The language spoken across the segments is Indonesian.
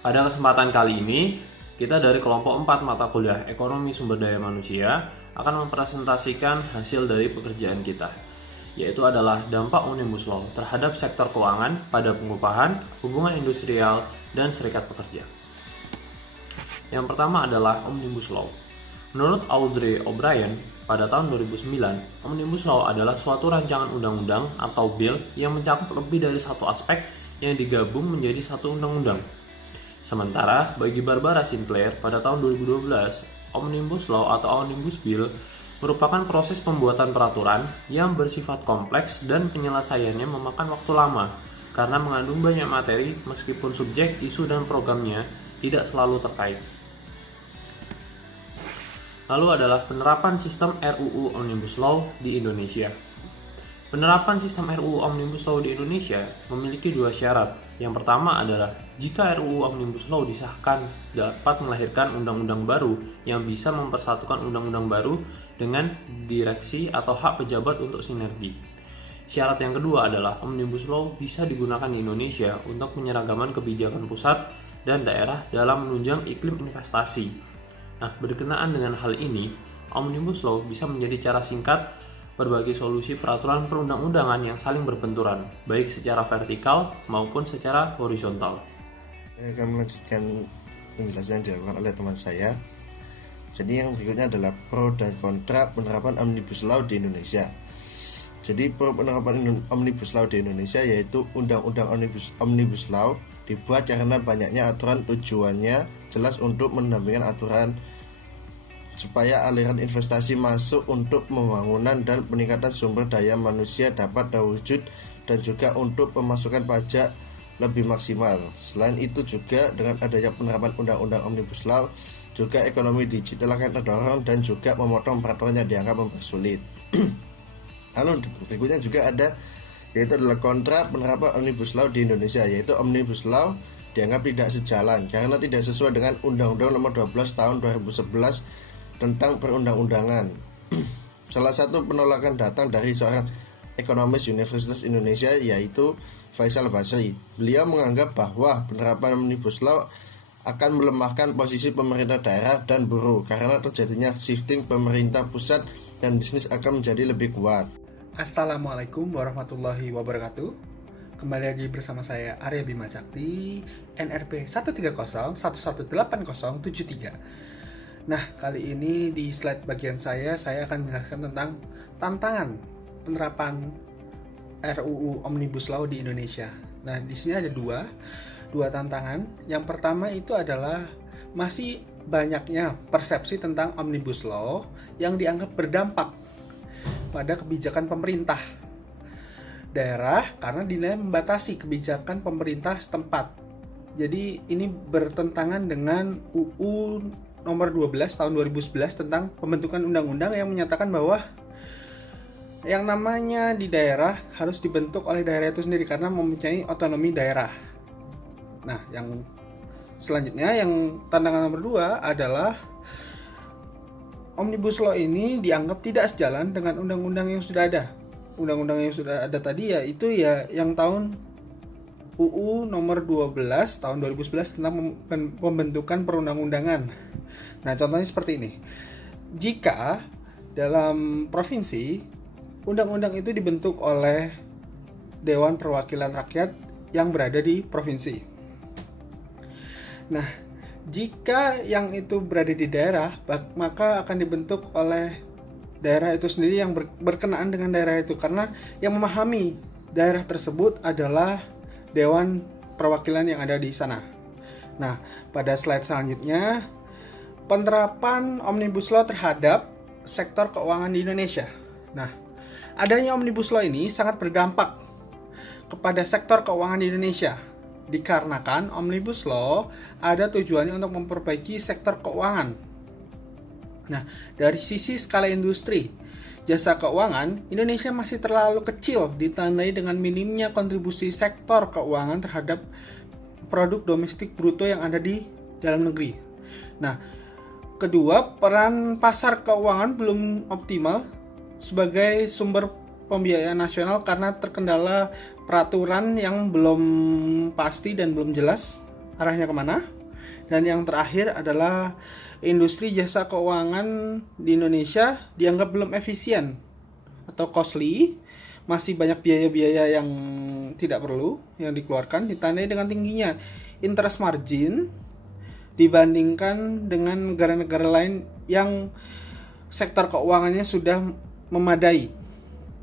Pada kesempatan kali ini, kita dari kelompok 4 mata kuliah Ekonomi Sumber Daya Manusia akan mempresentasikan hasil dari pekerjaan kita, yaitu adalah dampak Omnibus Law terhadap sektor keuangan pada pengupahan, hubungan industrial, dan serikat pekerja. Yang pertama adalah Omnibus Law. Menurut Audrey O'Brien, pada tahun 2009, Omnibus Law adalah suatu rancangan undang-undang atau bill yang mencakup lebih dari satu aspek yang digabung menjadi satu undang-undang. Sementara bagi Barbara Sinclair pada tahun 2012, Omnibus Law atau Omnibus Bill merupakan proses pembuatan peraturan yang bersifat kompleks dan penyelesaiannya memakan waktu lama karena mengandung banyak materi meskipun subjek, isu, dan programnya tidak selalu terkait. Lalu adalah penerapan sistem RUU Omnibus Law di Indonesia. Penerapan sistem RUU Omnibus Law di Indonesia memiliki dua syarat. Yang pertama adalah jika RUU Omnibus Law disahkan dapat melahirkan undang-undang baru yang bisa mempersatukan undang-undang baru dengan direksi atau hak pejabat untuk sinergi. Syarat yang kedua adalah Omnibus Law bisa digunakan di Indonesia untuk penyeragaman kebijakan pusat dan daerah dalam menunjang iklim investasi. Nah, berkenaan dengan hal ini, Omnibus Law bisa menjadi cara singkat berbagai solusi peraturan perundang-undangan yang saling berbenturan, baik secara vertikal maupun secara horizontal. Saya akan melanjutkan penjelasan yang dilakukan oleh teman saya. Jadi yang berikutnya adalah pro dan kontra penerapan Omnibus Law di Indonesia. Jadi pro penerapan Omnibus Law di Indonesia yaitu Undang-Undang Omnibus Law dibuat karena banyaknya aturan, tujuannya jelas untuk mendampingkan aturan supaya aliran investasi masuk untuk pembangunan dan peningkatan sumber daya manusia dapat terwujud dan juga untuk pemasukan pajak lebih maksimal. Selain itu juga dengan adanya penerapan Undang-Undang Omnibus Law juga ekonomi digital akan terdorong dan juga memotong peraturan yang dianggap mempersulit. Lalu berikutnya juga ada yaitu adalah kontra penerapan Omnibus Law di Indonesia, yaitu Omnibus Law dianggap tidak sejalan karena tidak sesuai dengan Undang-Undang Nomor 12 Tahun 2011 tentang perundang-undangan. Salah satu penolakan datang dari seorang ekonomis Universitas Indonesia yaitu Faisal Basri. Beliau menganggap bahwa penerapan Omnibus Law akan melemahkan posisi pemerintah daerah dan buruh karena terjadinya shifting pemerintah pusat dan bisnis akan menjadi lebih kuat. Assalamualaikum warahmatullahi wabarakatuh. Kembali lagi bersama saya Arya Bima Cakti, NRP 13011180073. Nah, kali ini di slide bagian saya akan menjelaskan tentang tantangan penerapan RUU Omnibus Law di Indonesia. Nah, di sini ada dua tantangan. Yang pertama itu adalah masih banyaknya persepsi tentang Omnibus Law yang dianggap berdampak pada kebijakan pemerintah daerah karena dinilai membatasi kebijakan pemerintah setempat. Jadi ini bertentangan dengan UU Nomor 12 Tahun 2011 tentang pembentukan undang-undang yang menyatakan bahwa yang namanya di daerah harus dibentuk oleh daerah itu sendiri karena mempunyai otonomi daerah. Nah, yang selanjutnya yang tantangan nomor 2 adalah Omnibus Law ini dianggap tidak sejalan dengan undang-undang yang sudah ada. Undang-undang yang sudah ada tadi yaitu yang tahun UU Nomor 12 Tahun 2011 tentang pembentukan perundang-undangan. Nah, contohnya seperti ini. Jika dalam provinsi, undang-undang itu dibentuk oleh Dewan Perwakilan Rakyat yang berada di provinsi. Nah, jika yang itu berada di daerah, maka akan dibentuk oleh daerah itu sendiri yang berkenaan dengan daerah itu karena yang memahami daerah tersebut adalah Dewan Perwakilan yang ada di sana. Nah, pada slide selanjutnya, penerapan Omnibus Law terhadap sektor keuangan di Indonesia. Nah, adanya Omnibus Law ini sangat berdampak kepada sektor keuangan di Indonesia. Dikarenakan Omnibus Law ada tujuannya untuk memperbaiki sektor keuangan. Nah, dari sisi skala industri, jasa keuangan, Indonesia masih terlalu kecil ditandai dengan minimnya kontribusi sektor keuangan terhadap produk domestik bruto yang ada di dalam negeri. Nah, kedua, peran pasar keuangan belum optimal sebagai sumber pembiayaan nasional karena terkendala peraturan yang belum pasti dan belum jelas arahnya kemana. Dan yang terakhir adalah industri jasa keuangan di Indonesia dianggap belum efisien atau costly, masih banyak biaya-biaya yang tidak perlu yang dikeluarkan, ditandai dengan tingginya interest margin dibandingkan dengan negara-negara lain yang sektor keuangannya sudah memadai.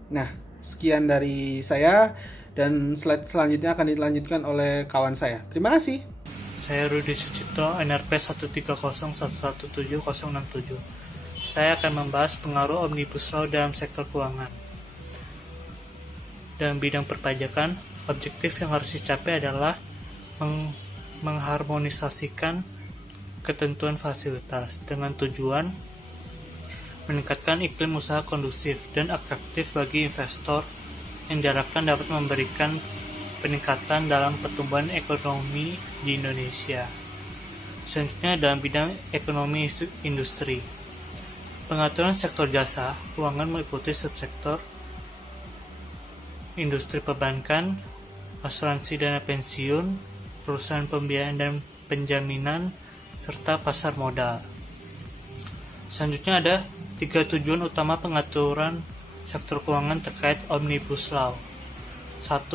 Nah, sekian dari saya, dan slide selanjutnya akan dilanjutkan oleh kawan saya. Terima kasih. Saya Rudi Sucipto, NRP 13011170067. Saya akan membahas pengaruh Omnibus Law dalam sektor keuangan. Dalam bidang perpajakan, objektif yang harus dicapai adalah mengharmonisasikan ketentuan fasilitas dengan tujuan meningkatkan iklim usaha kondusif dan atraktif bagi investor yang diharapkan dapat memberikan peningkatan dalam pertumbuhan ekonomi di Indonesia. Selanjutnya dalam bidang ekonomi industri. Pengaturan sektor jasa keuangan meliputi subsektor industri perbankan, asuransi dana pensiun, perusahaan pembiayaan dan penjaminan, serta pasar modal. Selanjutnya ada 3 tujuan utama pengaturan sektor keuangan terkait Omnibus Law. 1.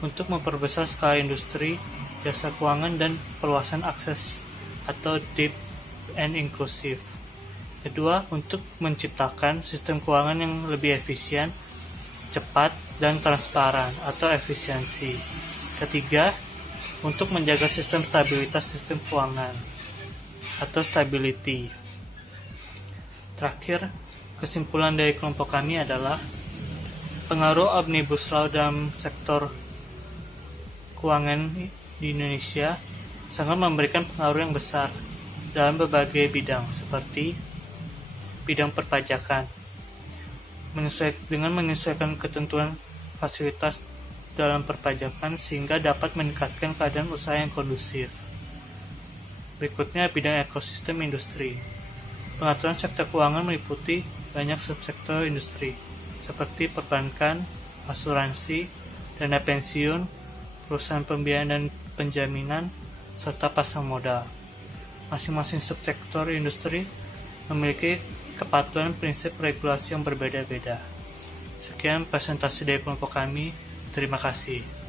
Untuk memperbesar skala industri jasa keuangan dan perluasan akses atau deep and inclusive. Kedua, untuk menciptakan sistem keuangan yang lebih efisien, cepat, dan transparan atau efisiensi. Ketiga, untuk menjaga sistem stabilitas sistem keuangan atau stability. Terakhir, kesimpulan dari kelompok kami adalah pengaruh Omnibus Law dalam sektor keuangan di Indonesia sangat memberikan pengaruh yang besar dalam berbagai bidang seperti bidang perpajakan dengan menyesuaikan ketentuan fasilitas dalam perpajakan sehingga dapat meningkatkan keadaan usaha yang kondusif. Berikutnya bidang ekosistem industri. Pengaturan sektor keuangan meliputi banyak subsektor industri seperti perbankan, asuransi, dana pensiun, perusahaan pembiayaan dan penjaminan, serta pasar modal. Masing-masing subsektor industri memiliki kepatuhan prinsip regulasi yang berbeda-beda. Sekian presentasi dari kelompok kami. Terima kasih.